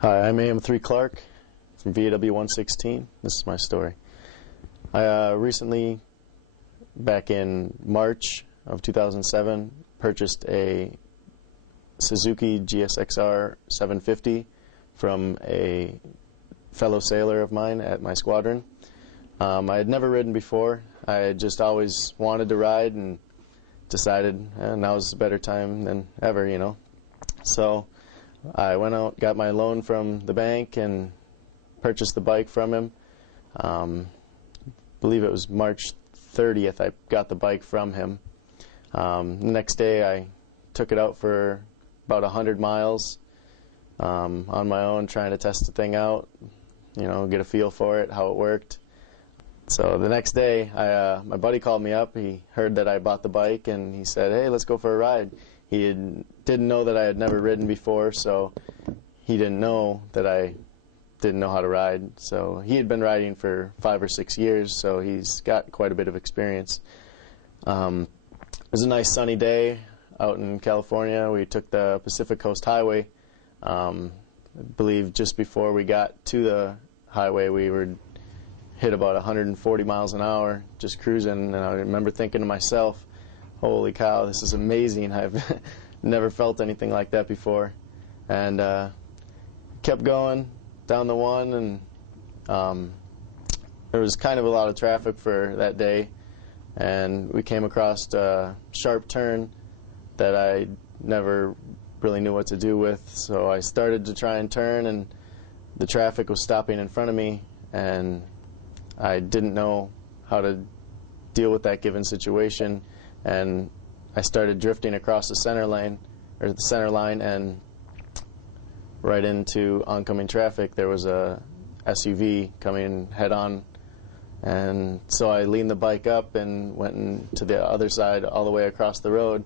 Hi, I'm AM3 Clark from VAW 116. This is my story. I recently, back in March of 2007, purchased a Suzuki GSXR 750 from a fellow sailor of mine at my squadron. I had never ridden before. I had just always wanted to ride and decided now's a better time than ever, you know. So I went out, got my loan from the bank, and purchased the bike from him. I believe it was March 30th I got the bike from him. The next day I took it out for about 100 miles on my own, trying to test the thing out, you know, get a feel for it, how it worked. So the next day, my buddy called me up. He heard that I bought the bike, and he said, "Hey, let's go for a ride." He didn't know that I had never ridden before, so he didn't know that I didn't know how to ride. So he had been riding for 5 or 6 years, so he's got quite a bit of experience. It was a nice sunny day out in California. We took the Pacific Coast Highway. I believe just before we got to the highway, we were hit about 140 miles an hour, just cruising, and I remember thinking to myself, holy cow, this is amazing. I've never felt anything like that before. And kept going down the one, and there was kind of a lot of traffic for that day, and we came across a sharp turn that I never really knew what to do with. So I started to try and turn, and the traffic was stopping in front of me, and I didn't know how to deal with that given situation, and I started drifting across the center lane, or the center line, and right into oncoming traffic. There was a SUV coming head on, and so I leaned the bike up and went to the other side all the way across the road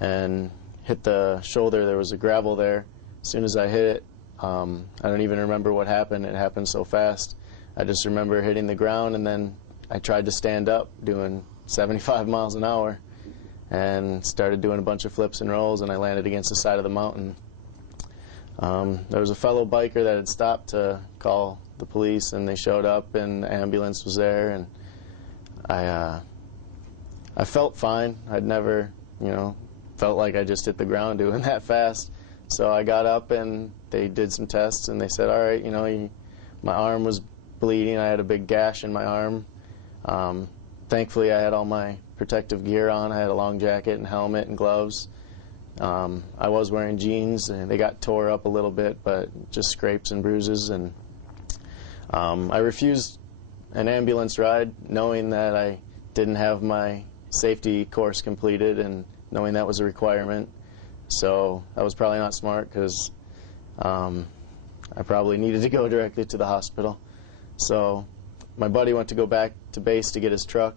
and hit the shoulder. There was a gravel there. As soon as I hit it, I don't even remember what happened. It happened so fast. I just remember hitting the ground, and then I tried to stand up doing 75 miles an hour and started doing a bunch of flips and rolls, and I landed against the side of the mountain. There was a fellow biker that had stopped to call the police, and they showed up, and the ambulance was there, and I felt fine. I'd never, you know, felt like I just hit the ground doing that fast. So I got up, and they did some tests, and they said, all right, you know, my arm was bleeding. I had a big gash in my arm. Thankfully, I had all my protective gear on. I had a long jacket and helmet and gloves. I was wearing jeans, and they got tore up a little bit, but just scrapes and bruises. And I refused an ambulance ride, knowing that I didn't have my safety course completed, and knowing that was a requirement. So that was probably not smart, because I probably needed to go directly to the hospital. So my buddy went to go back to base to get his truck.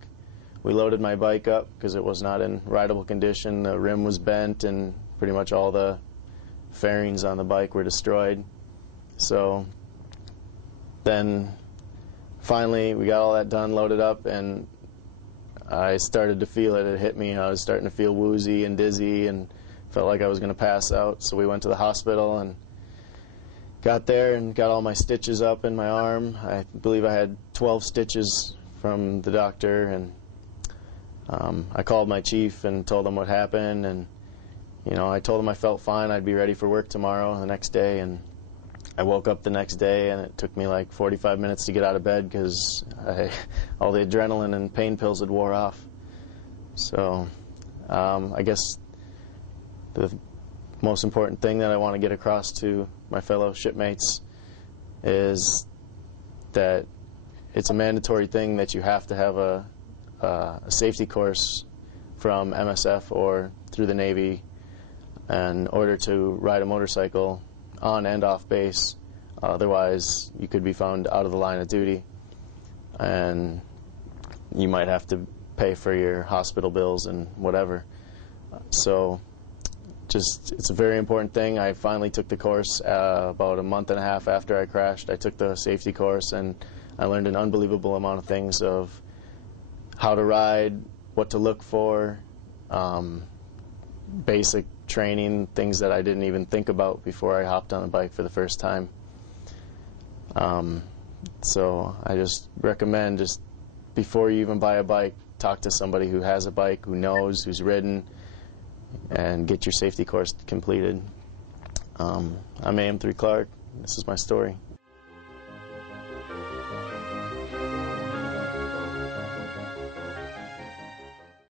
We loaded my bike up because it was not in rideable condition. The rim was bent, and pretty much all the fairings on the bike were destroyed. So then finally we got all that done, loaded up, and I started to feel it. It hit me. I was starting to feel woozy and dizzy and felt like I was going to pass out. So we went to the hospital and got there and got all my stitches up in my arm. I believe I had 12 stitches from the doctor, and I called my chief and told him what happened, and you know, I told him I felt fine. I'd be ready for work tomorrow, the next day, and I woke up the next day, and it took me like 45 minutes to get out of bed because all the adrenaline and pain pills had wore off. So I guess the most important thing that I want to get across to my fellow shipmates is that it's a mandatory thing that you have to have a safety course from MSF or through the Navy in order to ride a motorcycle on and off base. Otherwise, you could be found out of the line of duty, and you might have to pay for your hospital bills and whatever. So it's a very important thing. I finally took the course about a month and a half after I crashed. I took the safety course, and I learned an unbelievable amount of things of how to ride, what to look for, basic training, things that I didn't even think about before I hopped on a bike for the first time. So I just recommend, just before you even buy a bike, talk to somebody who has a bike, who knows, who's ridden, and get your safety course completed. I'm AM3 Clark. This is my story.